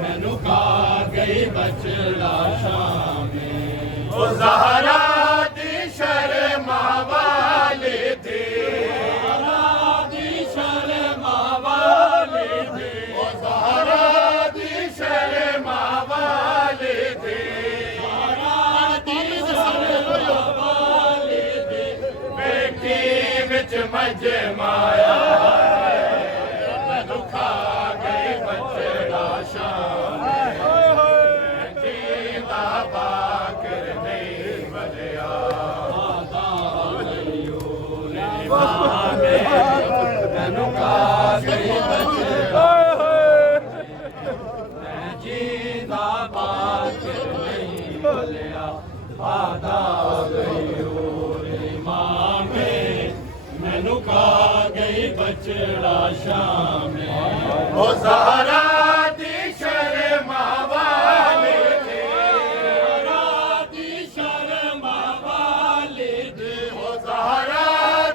मैनू खा गई बचड़ा शामे ओ ज़हरा दी शर्मा वाली थी ज़हरा दी शर्मा वाली थी ओ ज़हरा दी शर्मा वाली थी ज़हरा दी शर्मा वाली थी बेटी विच मजमाया मैनू खा गई बचड़ा शामे जींदा बाकर नहीं बलिया मैनू खा गई बचड़ा मैं जींदा बाकर नहीं बलिया आदा गई मां में मैनू खा गई बचड़ा शामे ओ ज़हरा दी शर्मा वाली थी ज़हरा दी शर्मा वाली थी ओ ज़हरा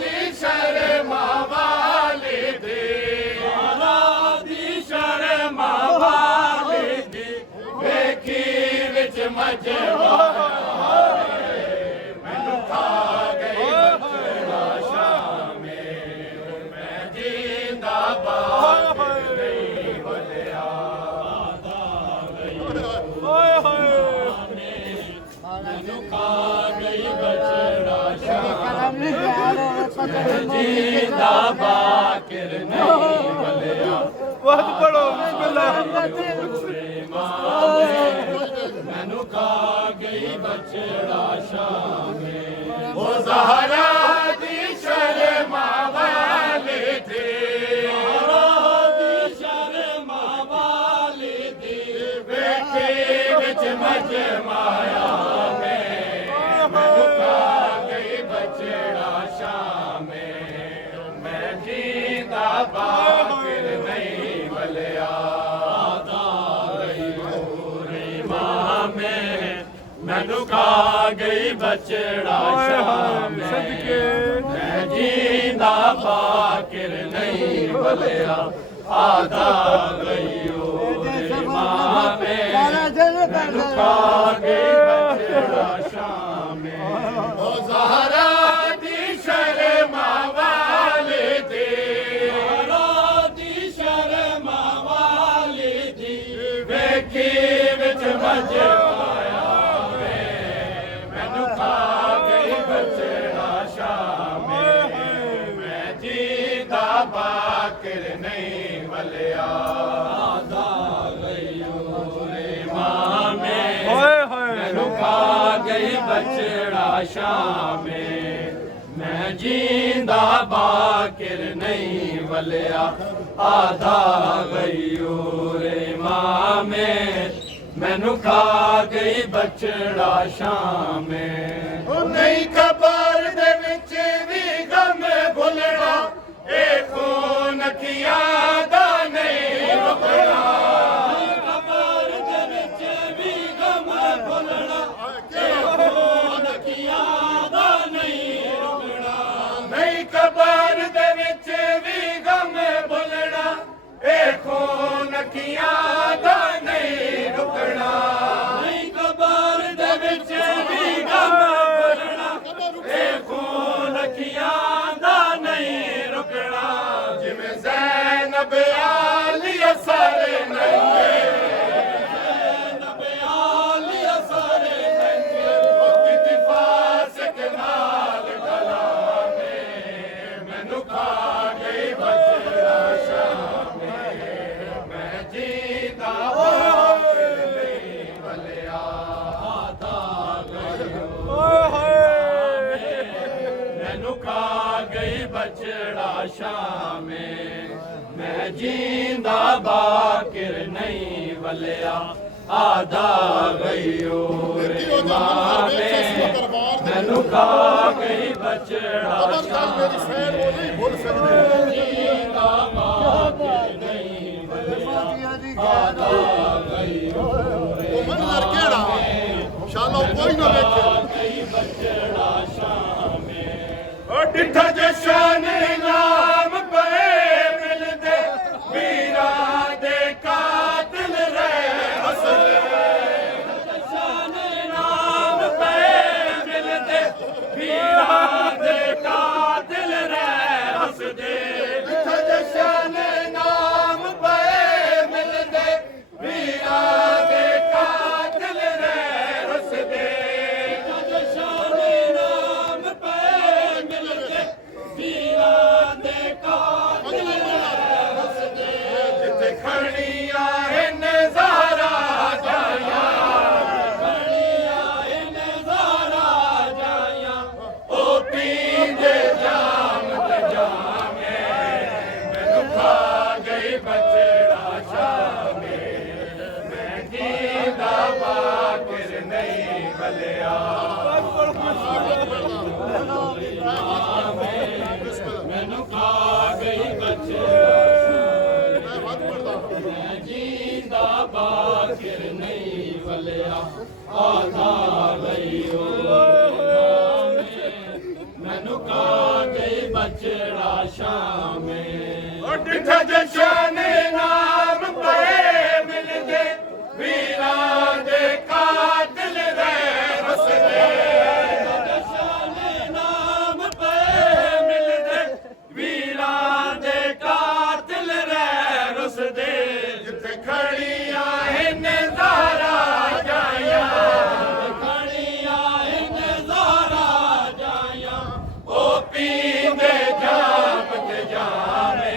दी शर्मा वाली थी ज़हरा दी शर्मा वाली थी वेखी विच मजवा मैनू खा गई बचड़ा शामे मैं जींदा बाकर नहीं बलिया मैनू खा गई बचड़ा शामे जींदा बाकर नहीं बलिया वक्त पढ़ो बिस्मिल्लाह मैनू खा गई बचड़ा शामे ओ ज़हरा दी शर्मा वाली थी ज़हरा दी शर्मा वाली थी बेटी विच मजमाया मैनू खा गई बचड़ा शामे मैं जींदा बाकर नहीं बलिया मैनू खा गई बचड़ा शामे मैं जींदा बाकर नहीं बलिया आधा गई मां में मैनू खा गई बचड़ा शामे ओ ज़हरा दी शर्मा वाली थी ज़हरा दी शर्मा वाली थी वेखी विच मजमाया मैनू खा गई बचड़ा शामे मैं जींदा बाकर नहीं बलिया आदा गई मां में मैनू खा गई बचड़ा शामे मैं जींदा बाकर नहीं बलिया आधा गई रे मां में मैनू खा गई बचड़ा शामे नहीं खबर दे विच भी गम भुलना ए खून अखियां दा नहीं रुकना खबर दे विच भी गम भुलना ए खून अखियां दा नहीं रुकना नहीं खबर दे विच भी गम भुलना ए खून अखियां दा नहीं रुकना नहीं खबर दे विच भी गम भुलना ए खून अखियां दा नहीं रुकना जिवें ज़ैनब आली असर नंगे ज़ैनब आली असर नंगे इत्तिफाक के नाल कलामे मैनू खा गई बचड़ा शामे मैं जींदा बाकर नहीं बलिया आधा गई मैनू खा गई बचड़ा शामे मैं जींदा बाकर नहीं बलिया आधा गई रे मां में मैनू खा गई बचड़ा शामे जींदा बाकर नहीं बलिया आधा गई मन लड़केड़ा शाला कोई ना देखे बचड़ा शामे डिठा जशन नाम पे मिलदे वीरा ਵਲਿਆ ਮੈਨੂੰ ਖਾ ਗਈ ਬਛੜਾ ਮੈਂ ਜੀਂਦਾ ਬਾਕਿਰ ਨਹੀਂ ਵਲਿਆ ਆਦਾ ਲਈਓ ਮੈਨੂੰ ਖਾ ਗਈ ਬਛੜਾ ਸ਼ਾਮੇ ਜਿੱਥੇ ਜਸ਼ਨ ਨਾਮ ਪਏ ਮਿਲਦੇ ਵੀਰਾਂ ਦੇ ਕਾਤਲ ਦੇ ਰਸਦੇ ਜਸ਼ਨ ਨਾਮ ਪਏ ਮਿਲਦੇ ਵੀਰਾਂ ਦੇ ਕਾਤਲ ਰਹਿ ਰਸਦੇ ਜਿੱਥੇ ਖੜੀਆਂ ਹਨ ਜ਼ਾਰਾ ਜਾਇਆ ਖੜੀਆਂ ਹਨ ਜ਼ਾਰਾ ਜਾਇਆ ਉਹ ਪੀਂਦੇ ਜਾਮ ਤੇ ਜਾਵੇ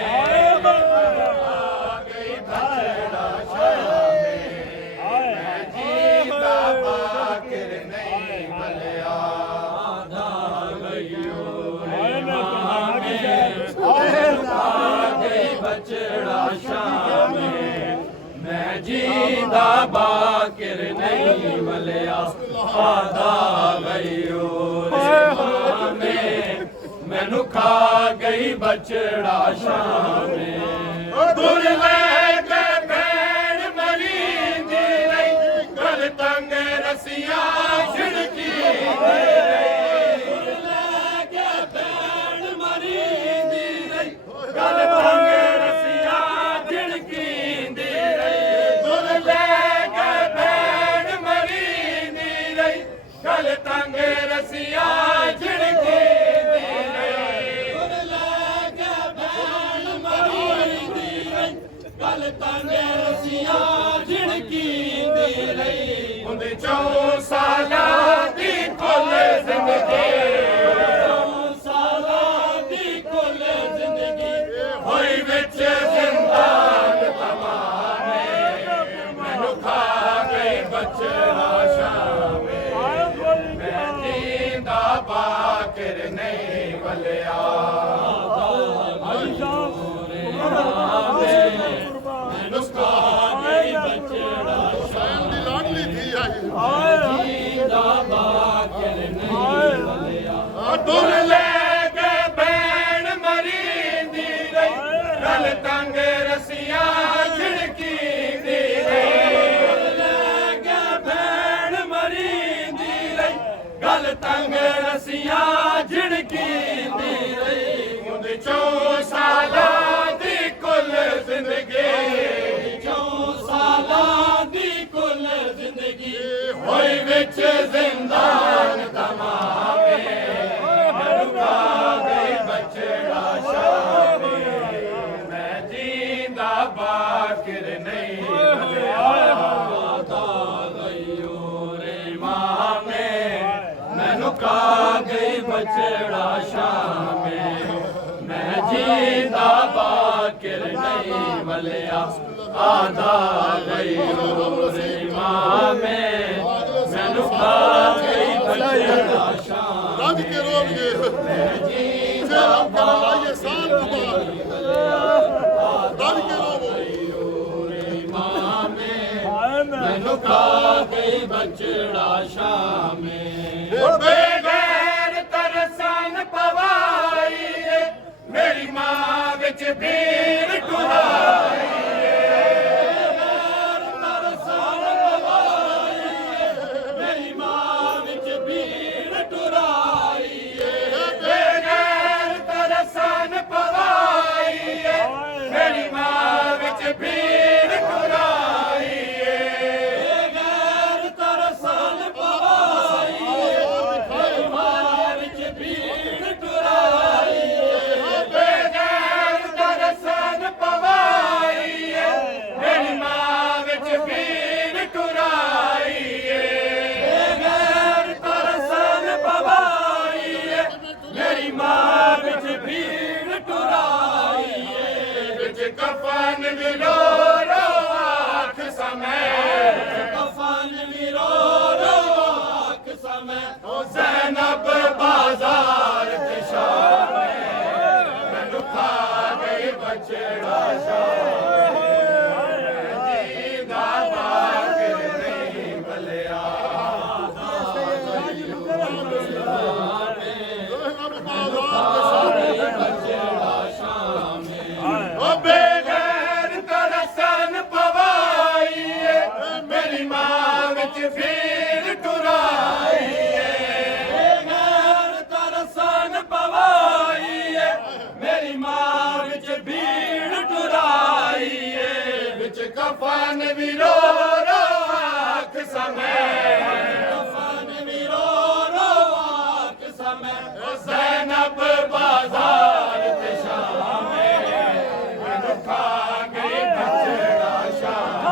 ਬਛੜਾ ਸ਼ਾਮੇ ਮੈਂ ਜੀਂਦਾ ਬਾਕਿਰ ਨਹੀਂ ਵਲਿਆ ਆਦਾ ਗਈਓ ਸ਼ਾਮੇ ਮੈਨੂੰ ਖਾ ਗਈ ਬਛੜਾ ਸ਼ਾਮੇ ਦੁਰ ਲੈ ਕੇ ਭੈਣ ਮਰੀ ਦੀ ਰਹੀ ਗਲ ਤੰਗ ਰਸੀਆਂ ਛਿੜਕੀ ਗਲ ਤੰਗ ਰਸੀਆਂ ਝਿੜਕੀਂਦੀ ਰਹੀ ਦੁਰ ਲੈ ਕੇ ਭੈਣ ਮਰੀਂਦੀ ਰਹੀ ਗਲ ਤੰਗ ਰਸੀਆਂ ਝਿੜਕੀਂਦੀ ਰਹੀ ਦੁਰ ਲੈ ਕੇ ਭੈਣ ਮਰੀਂਦੀ ਰਹੀ ਗਲ ਤੰਗ ਰਸੀਆਂ ਝਿੜਕੀਂਦੀ ਰਹੀ ਹੁੰਦੀ 4 ਸਾਲਾਂ ਦੀ ਕੁੱਲ ਜ਼ਿੰਦਗੀ ਹੋਈ ਵਿੱਚ ਜ਼ਿੰਦਾਨ ਤਮਾਮੇ ਮੈਨੂੰ ਖਾ ਗਈ ਬਛੜਾ ਸ਼ਾਮੇ ਮੈਂ ਜੀਂਦਾ ਬਾਕਿਰ ਨਹੀਂ ਵਲਿਆ ਮੈਨੂੰ ਖਾ ਗਈ ਬਛੜਾ ਸ਼ਾਮੇ ਲਾਡਲੀ ਥੀ ਆ ਜੀਂਦਾ ਬਾਕਿਰ ਨਹੀਂ ਵਲਿਆ ਦੁਰ ਲੈ ਗਲ ਤੰਗ ਰਸੀਆਂ ਝਿੜਕੀਂਦੀ ਰਹੀ ਲੈ ਕੇ ਭੈਣ ਮਰੀਂਦੀ ਰਹੀ ਗਲ ਤੰਗ ਰਸੀਆਂ ਝਿੜਕੀਂਦੀ ਰਹੀ ਹੁੰਦੀ 4 ਸਾਲਾਂ ਦੀ ਕੁੱਲ ਜ਼ਿੰਦਗੀ 4 ਸਾਲਾਂ ਦੀ ਕੁੱਲ ਜ਼ਿੰਦਗੀ ਹੋਈ ਵਿੱਚ ਜ਼ਿੰਦਾਨ ਤਮਾਮੇ ਮੈਨੂੰ ਖਾ ਗਈ ਬਛੜਾ ਸ਼ਾਮੇ ਬਾਕਿਰ ਨਹੀਂ ਵਲਿਆ ਆਦਾ ਗਈਓ ਰੇ ਮਾਮੇ ਮੈਨੂੰ ਖਾ ਗਈ ਬਛੜਾ ਸ਼ਾਮੇ ਮੈਂ ਜੀਂਦਾ ਬਾਕਿਰ ਨਹੀਂ ਵਲਿਆ ਆਦਾ ਗਈਓ ਰੇ ਮਾਮੇ ਮੈਨੂੰ ਖਾ ਗਈ ਬਛੜਾ ਸ਼ਾਮੇ ਰੱਜ ਕੇ ਰੋਣਗੇ ਮੈਂ ਜੀਂਦਾ ਲਾਈਏ ਸਾਲ ਮੁਬਾਰਕ ਰੱਜ ਕੇ ਮੈਨੂੰ ਖਾ ਗਈ ਬਛੜਾ ਸ਼ਾਮੇ ਬੇਗੈਰ ਤਰਸਨ ਪਵਾਈ ਮੇਰੀ ਮਾਂ ਵਿੱਚ ਭੀੜ ਟੁਰਾਈ ਬੇਗੈਰ ਤਰਸਨ ਪਵਾਈ ਮੇਰੀ ਮਾਂ ਵਿੱਚ ਭੀੜ ਟੁਰਾਈ ਬੇਗੈਰ ਤਰਸਨ ਪਵਾਈ ਮੇਰੀ ਮਾਂ ਵਿੱਚ ਭੀੜ ਟੁਰਾਈ कफन विरो रो आँख समय कफन विरो रो आँख समय ज़ैनब बाजार दिशा मैनू खा गई बछड़ा जीदा बाकिर नहीं बलिया कफन भी रो रो आँख समय कफन भी रो रो आँख समय ज़ैनब बाजार ते शाम मैनू खा गई बछड़ा शाम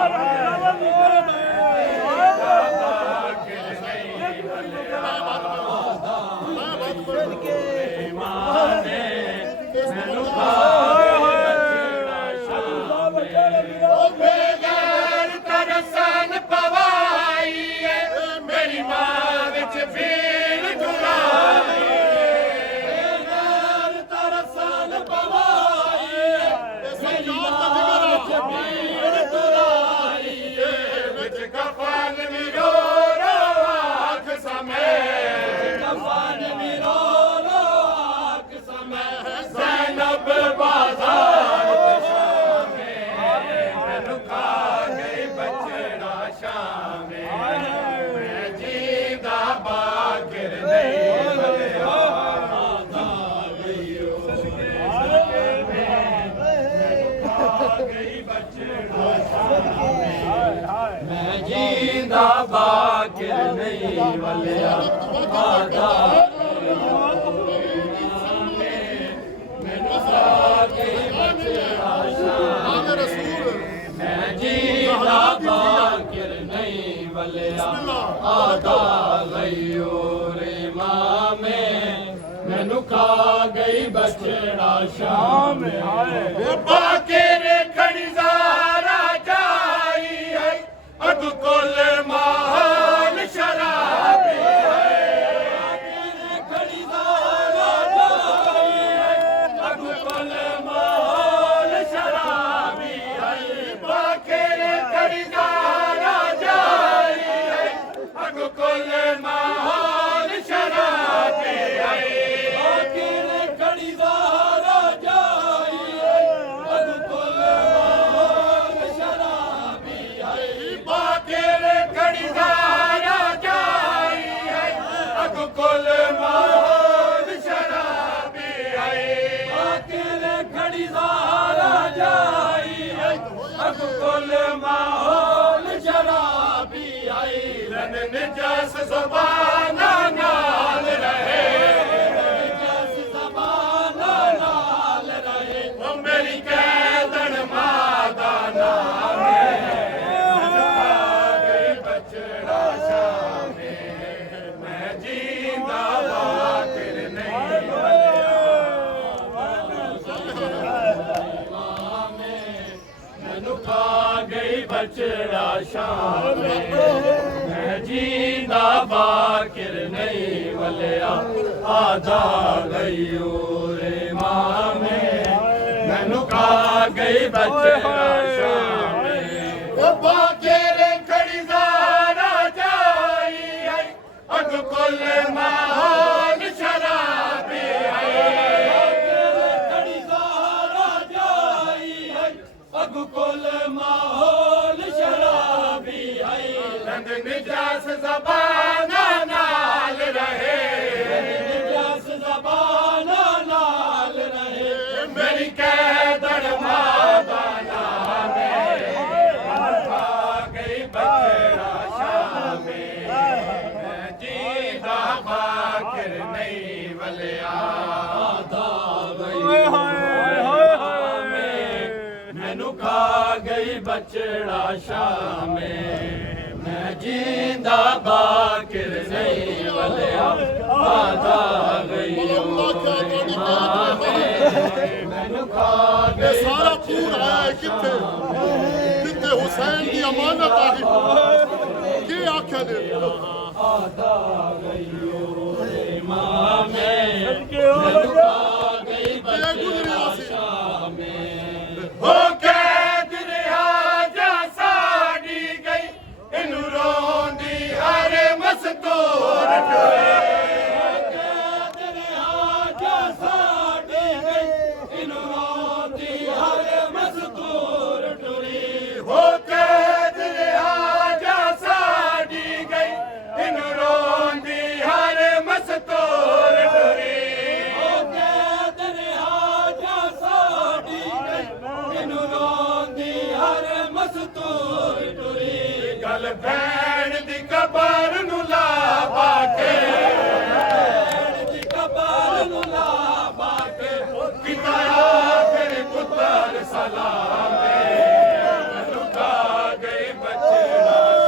बाकिर नहीं वलिया आदा मैनू खा गई बछड़ा शाम मैं जींदा बाकिर नहीं वलिया आदा गईयो रे मामे मैनू खा गई बछड़ा शाम बाकिर खड़ी ज़ारा जाई है अग कुल माहौल शराबी है खड़ी ज़ारा जाई है अग कुल माहौल शराबी है बाकिर खड़ी ज़ारा जाई है अग कुल माहौल शराबी है बाकिर खड़ी ज़ारा जाई है अग कुल माहौल शराबी है बाकिर खड़ी ज़ारा जाई है अग कुल माहौल शराबी है बाकिर खड़ी ज़ारा जाई है अग कुल माहौल शराबी है रन निजास ज़बाना नाल रहे निजास ज़बाना नाल रहे ओ मेरी कैदन मादा नाम बछड़ा शाम मैं जींदा बाकिर नहीं मैनू खा गई बछड़ा शाम मैं जींदा बाकिर नहीं वलिया आदा गई रे मामे मैनू खा गई बछड़ा शाम बाकिर खड़ी ज़ारा जाई है अग कुल माहौल शराबी है खड़ी ज़ारा जाई है अग कुल माहौल शराबी है रंग निजास ज़बाना नाल रहे निजास ज़बाना नाल रहे मेरी कैदन मादा नाम खा गई बछड़ा शाम मैं जींदा बाकिर नहीं वलिया आदा मैनू खा गई बछड़ा शाम मैं जींदा बाकिर नहीं वलिया आदा गई मैनू खा गई सारा पूर आया किथे किथे हुसैन की अमानत आई की आख्या ने आदा गईयो रे मामे मैनू खा गई बछड़ा शाम हो कैद रिहा जा साड़ी गई इनू रोंदी हर मस्तूर टोए कैद रिहा जा साड़ी गई इनू रोंदी हर मस्तूर टोरी हो कैद रिहा जा साड़ी गई इनू रोंदी हर ਭੈਣ ਦੀ ਕਬਰ ਨੂੰ ਲਾ ਬਾਕੇ ਦੀ ਕਬਰ ਨੂੰ ਲਾ ਬਾਕੇ ਪਿਤਾ ਆਖਰ ਪੁੱਤਰ ਸਲਾਮੇ ਲੁਕਾ ਗਏ ਬਚੜਾ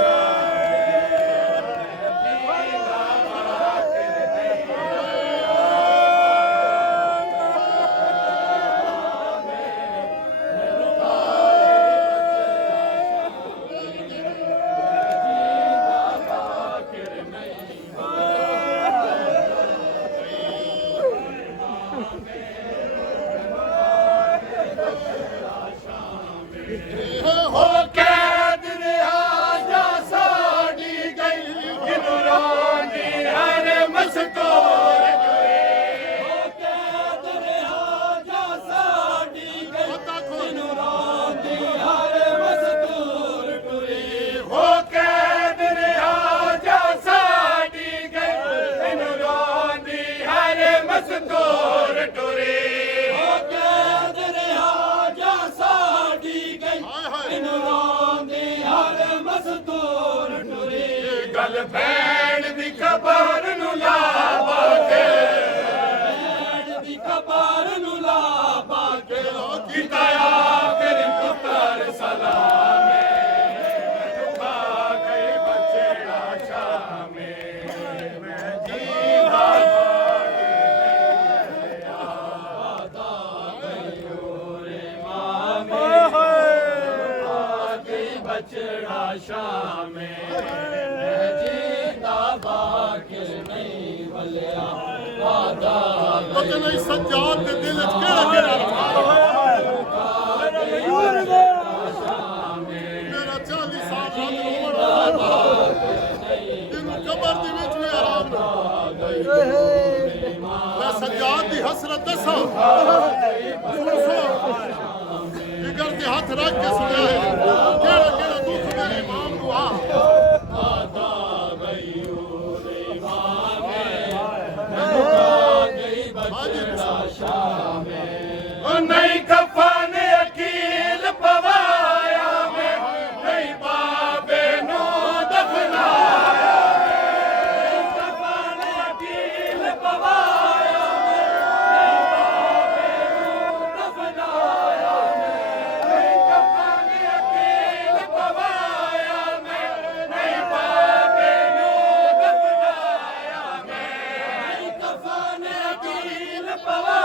ਭੈਣ ਦੀ ਕਬਰ ਨੂੰ ਲਾ ਬਾਕੇ ਭੈਣ ਦੀ ਕਬਰ ਨੂੰ ਲਾ ਬਾਕੇ ਕੀਤਾ ਆਖਰ ਪੁੱਤਰ ਸਲਾਮੇ ਲੁਕਾ ਗਏ ਬਚੜਾ ਸ਼ਾਮੇ ਮੈਂ ਜੀਵਾ ਬਾਦਾ ਰੇ ਮਾਮੇ ਲੁਕਾ ਗਏ ਬਚੜਾ ਸ਼ਾਮੇ ਪਤਾ ਨਹੀਂ ਸੱਜਾਦ ਦੇ ਦਿਲ ਚ ਕਿਹੜਾ ਕਿਹੜਾ ਮੇਰਾ 40 ਸਾਲ ਰਾਤ ਉਮਰ ਤੈਨੂੰ ਕਬਰ ਦੇ ਵਿੱਚ ਵੀ ਆਰਾਮ ਨਾ ਮੈਂ ਸੱਜਾਦ ਦੀ ਹਸਰਤ ਦੱਸਾਂ ਜਿਗਰ ਤੇ ਹੱਥ ਰੱਖ ਕੇ ਸੁਣਿਆ ਹੈ ਕਿਹੜਾ ਕਿਹੜਾ ਦੁੱਖ ਮੇਰੇ ਇਮਾਮ ਨੂੰ ਆ नहीं कफन अकील पवाया में नहीं बाबे नो दफनाया नहीं कफन अकील पवाया में नहीं बाबे नो दफनाया नहीं कफन अकील पवाया में नहीं बाबे नो दफनाया नहीं कफन अकील पवाया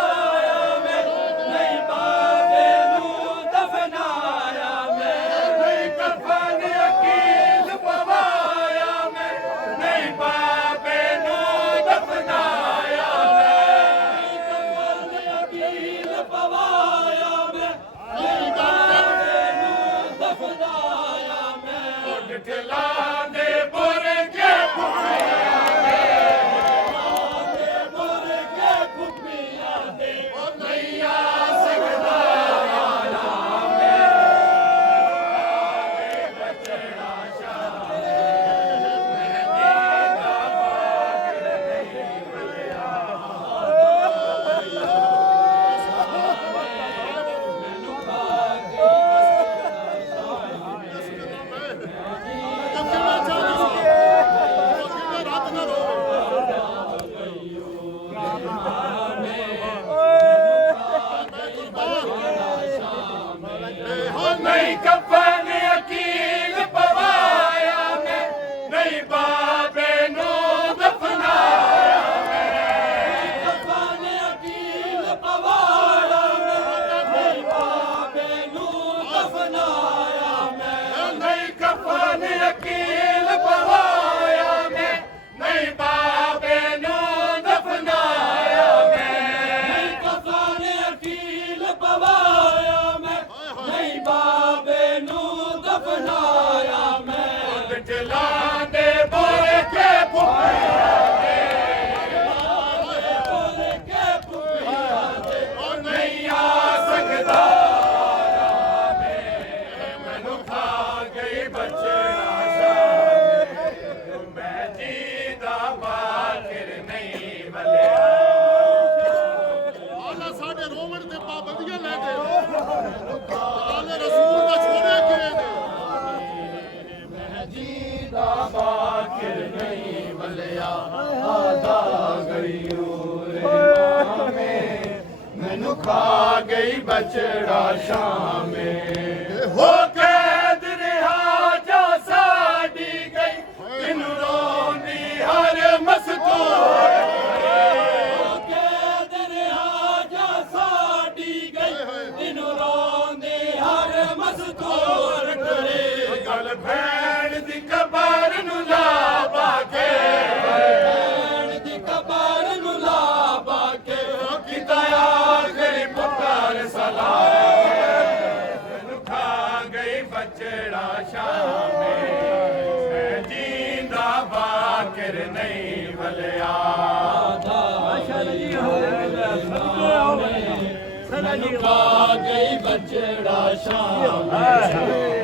नहीं कफन अकील पवाया में नहीं बाबे नो दफनाया नहीं कफन अकील पवाया में नहीं बाबे नो दफनाया नहीं कफन अकील पवाया में नहीं बाबे नो दफनाया नहीं कफन अकील पवाया में नहीं बाबे नू दफनाया मैं जला दे बोले के पुपिया दे बोले के पुपिया दे और नहीं आ सकता मैनू खा गई बचड़ा मैं जीदा बाखिर नहीं मलिया आला साडे रोवण दे पाबंदियां ले गए आले रसूल दा छोड़े गए बचड़ा शामे हो कैद रिहा जा साडी गई इन रोंदी हर मस्तूर हो कैद रिहा जा साडी गई इन रोंदी हर मस्तूर करे गल भैन दी कबर नु ला बाके भैन दी कबर नु ला बाके किता आखिरी पुकार सलाम खा गई बचड़ा शामे मैं जींदा बाकिर नहीं बलिया खा गई बचड़ा शामे